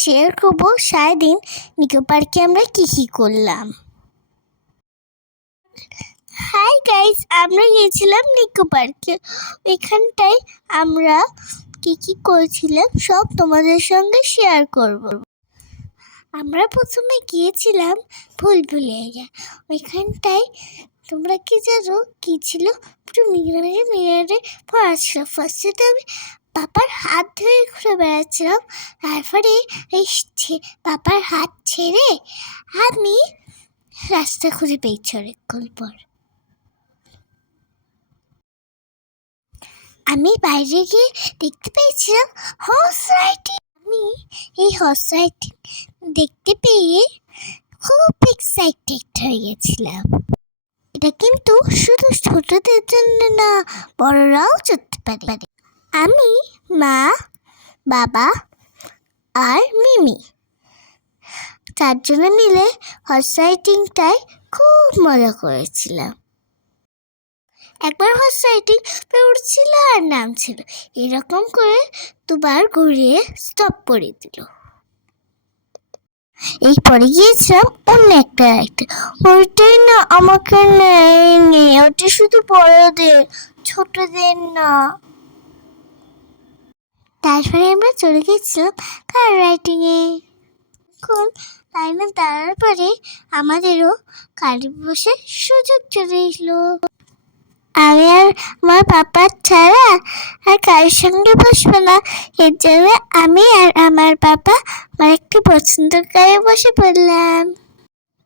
Share করবো সারাদিন নিকো পার্কে আমরা কি করলাম। হাই গাইস, আমরা গিয়েছিলাম নিকো পার্কে। ওইখানটায় আমরা কি করেছিলাম সব তোমাদের সঙ্গে শেয়ার করব। আমরা প্রথমে গিয়েছিলাম ভুলভুলাইয়া। ওইখানটায় তোমরা কি জানো কি ছিল, একটু মিনারে পড়া ছিল। ফার্স্টে আমি পাপার হাত ধরে ঘুরে বেড়াচ্ছিলাম, তারপরে এই পাপার হাত ছেড়ে আমি রাস্তা খুঁজে পেয়েছি অনেকক্ষণ পর। আমি বাইরে গিয়ে দেখতে পেয়েছিলাম হর্স রাইডিং। আমি এই হর্স রাইডিং দেখতে পেয়ে খুব এক্সাইটেড হয়ে গেছিলাম। এটা কিন্তু শুধু ছোটদের জন্য না, বড়রাও চড়তে পারে। আমি, মা, বাবা আর মিমি চারজনে মিলে হর্স রাইডিংটায় খুব মজা করেছিলাম। একবার হর্স রাইডিং উঠছিল আর নামছিল, এরকম করে দুবার ঘুরিয়ে স্টপ করে দিল। এরপরে গিয়েছিলাম অন্য একটা রাইডে। ওইটাই না আমাকে নেয়নি, ওটা শুধু বড়দের, ছোটদের না। তারপরে আমরা চলে গেছিলাম কার রাইডিংয়ে। এখন লাইনে দাঁড়ার পরে আমাদেরও কারে বসে সুযোগ চলে এলো। আমি আর আমার পাপা ছাড়া আর কারোর সঙ্গে বসবো না, এর জন্য আমি আর আমার পাপা আমার একটু পছন্দের গাড়ি বসে পড়লাম।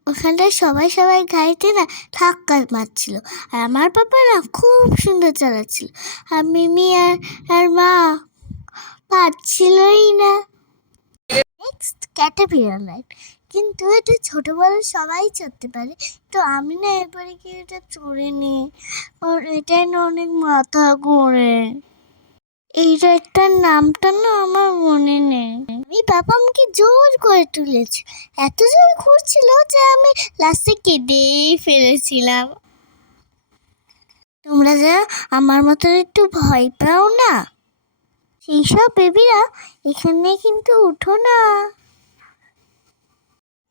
ওখানটায় সবাই গাড়িতে না ধাক্কা মারছিল, আর আমার পাপা না খুব সুন্দর চালাচ্ছিল, আর মিমি আর মা পারছিলই না। নেক্সট ক্যাটারপিলার রাইড, কিন্তু এটা ছোট বড় সবাই চড়তে পারে, তো আমি না এবারে কি এটা চড়িনি, আর এটাই না অনেক মাথা ঘোরে। এই রাইডটার নামটা না আমার মনে নেই। আমি বাবা আমাকে জোর করে তুলেছে, এত জোর ঘুরছিল যে আমি লাস্টে কেঁদেই ফেলেছিলাম। তোমরা যারা আমার মতো একটু ভয় পাও না, সেই সব বেবিরা এখানে কিন্তু উঠো না।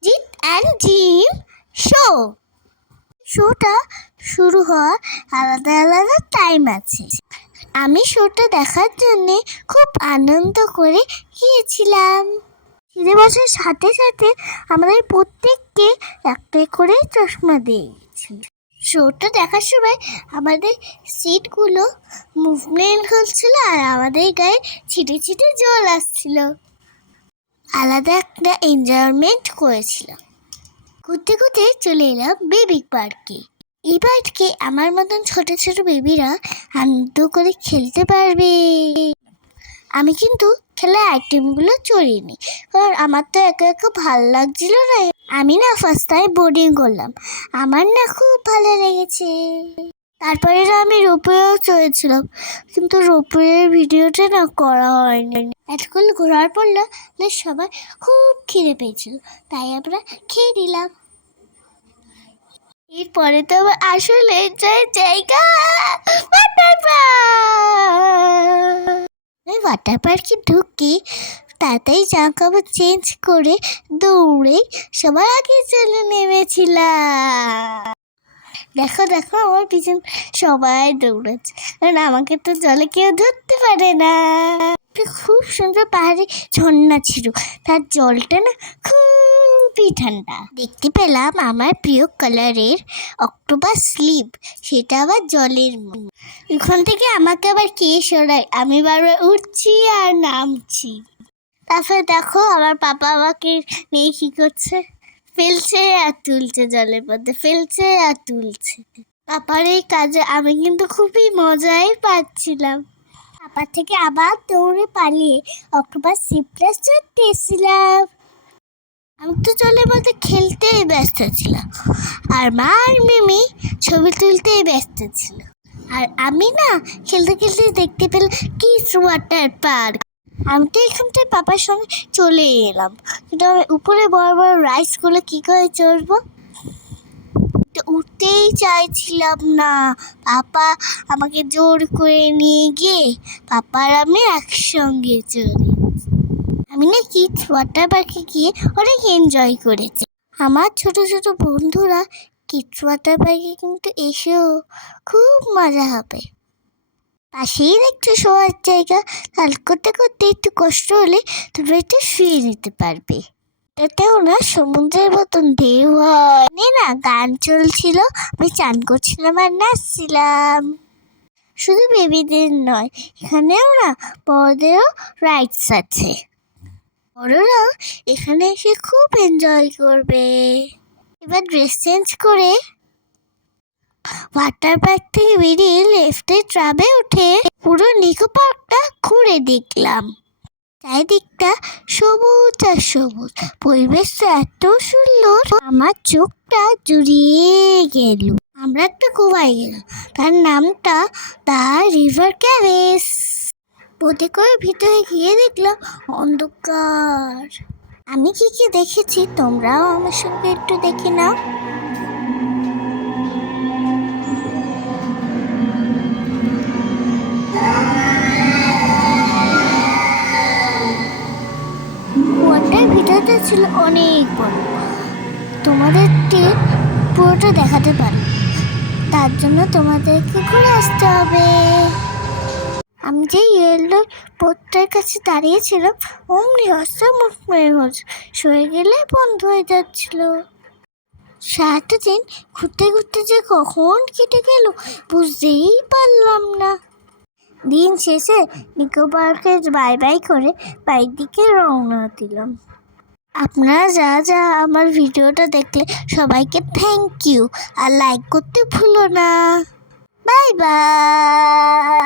জিৎ অ্যান্ড জিম শোটা শুরু হওয়ার আলাদা টাইম আছে। আমি শোটা দেখার জন্য খুব আনন্দ করে গিয়েছিলাম। ফিরে বছর সাথে আমাদের প্রত্যেককে একটা করে চশমা দিয়ে গেছিল। শোটা দেখার সময় আমাদের সিটগুলো মুভমেন্ট হচ্ছিল, আর আমাদের গায়ে ছিটে জল আসছিল। আলাদা একটা এনজয়মেন্ট করেছিলাম। ঘুরতে চলে এলাম বেবি পার্কে। এই পার্কে আমার মতন ছোট বেবিরা আনন্দ করে খেলতে পারবে। আমি কিন্তু খেলার আইটেমগুলো চড়িনি, কারণ আমার তো একা ভালো লাগছিল না। আমি না ফার্স্ট টাইম বোর্ডিং করলাম, আমার না খুব ভালো লেগেছে। তারপরে না আমি রোপওয়েও চড়েছিলাম, কিন্তু রোপওয়ের ভিডিওটা না করা হয়নি। এতক্ষণ ঘোরার পর না সবাই খুব খিদে পেয়েছিল, তাই আমরা খেয়ে নিলাম। এরপরে তো আমার আসলে জায়গা ওয়াটার পার্কে ঢুকি, তাড়াতাড়ি জামা কাপড় চেঞ্জ করে দৌড়ে সবার আগে চলে নেমেছিলাম। দেখো আমার পিছন সবাই দৌড়াচ্ছে, কারণ আমাকে তো জলে কেউ ধরতে পারে না। খুব সুন্দর পাহাড়ে ঝর্ণা ছিল, তার জলটা না খুবই ঠান্ডা। দেখতে পেলাম আমার প্রিয় কালারের অক্টোপাস স্লিপ, সেটা আবার জলের মধ্যে। ওখান থেকে আমাকে আবার কে সরায়, আমি বারবার উঠছি আর নামছি। তারপরে দেখো আমার পাপা আমাকে নিয়ে কি করছে, ফেলছে আর তুলছে, জলের মধ্যে ফেলছে আর তুলছে। পাপার এই কাজে আমি কিন্তু খুবই মজাই পাচ্ছিলাম। পাপার থেকে আবার দৌড়ে পালিয়ে অক্টোপাস সিপটা চড়তে এসেছিলাম। আমি তো জলের মধ্যে খেলতেই ব্যস্ত ছিলাম, আর মা আর মিমি ছবি তুলতেই ব্যস্ত ছিল। আর আমি না খেলতে দেখতে পেলাম কিডস ওয়াটার পার্ক। আমি তো এখানটায় পাপার সঙ্গে চলে এলাম, কিন্তু আমি উপরে বড় রাইডসগুলো কী করে চড়বো, উঠতেই চাইছিলাম না। পাপা আমাকে জোর করে নিয়ে গিয়ে পাপার আমি একসঙ্গে চড়ি। আমি না কিডস ওয়াটার পার্কে গিয়ে অনেক এনজয় করেছি। আমার ছোট ছোট বন্ধুরা কিডস ওয়াটার পার্কে কিন্তু এসেও খুব মজা হবে। পাশেই একটু শোয়ার জায়গা, কাল করতে করতে একটু কষ্ট হলে তুমি একটু শুয়ে নিতে পারবে। এটাতেও না সমুদ্রের মতন ঢেউ হয় না, গান চলছিল, আমি চান করছিলাম আর নাচছিলাম। শুধু বেবিদের নয়, এখানেও না বড়দেরও রাইডস আছে। বড়রা এখানে এসে খুব এনজয় করবে। এবার ড্রেস চেঞ্জ করে ওয়াটার পার্ক থেকে বেরিয়ে লেফটে ট্রামে উঠে পুরো নিকো পার্কটা ঘুরে দেখলাম। চারিদিকটা সবুজ আর সবুজ, পরিবেশটা এত সুন্দর, আমার চোখটা জুড়িয়ে গেল। আমরা একটা গোয়ায় গেলাম, তার নামটা দ্য রিভার ক্যাভেস। বোটে করে ভিতরে গিয়ে দেখলাম অন্ধকার। আমি কি কি দেখেছি তোমরাও আমার সঙ্গে একটু দেখে নাও। কুয়াটার ভিতরটা ছিল অনেক বড়, তোমাদেরকে পুরোটা দেখাতে পারি, তার জন্য তোমাদেরকে ঘুরে আসতে হবে। আমি যে ইয়েলো বোটটার কাছে দাঁড়িয়েছিলাম, অমনি হস্তা মুখ মেরে সরে গেলে বন্ধ হয়ে যাচ্ছিল। সারাটা দিন ঘুরতে ঘুরতে যে কখন কেটে গেল বুঝতেই পারলাম না। দিন শেষে নিকো পার্কে বাই বাই করে বাড়ির দিকে রওনা দিলাম। আপনারা যা আমার ভিডিওটা দেখলে সবাইকে থ্যাংক ইউ, আর লাইক করতে ভুলো না। Bye bye.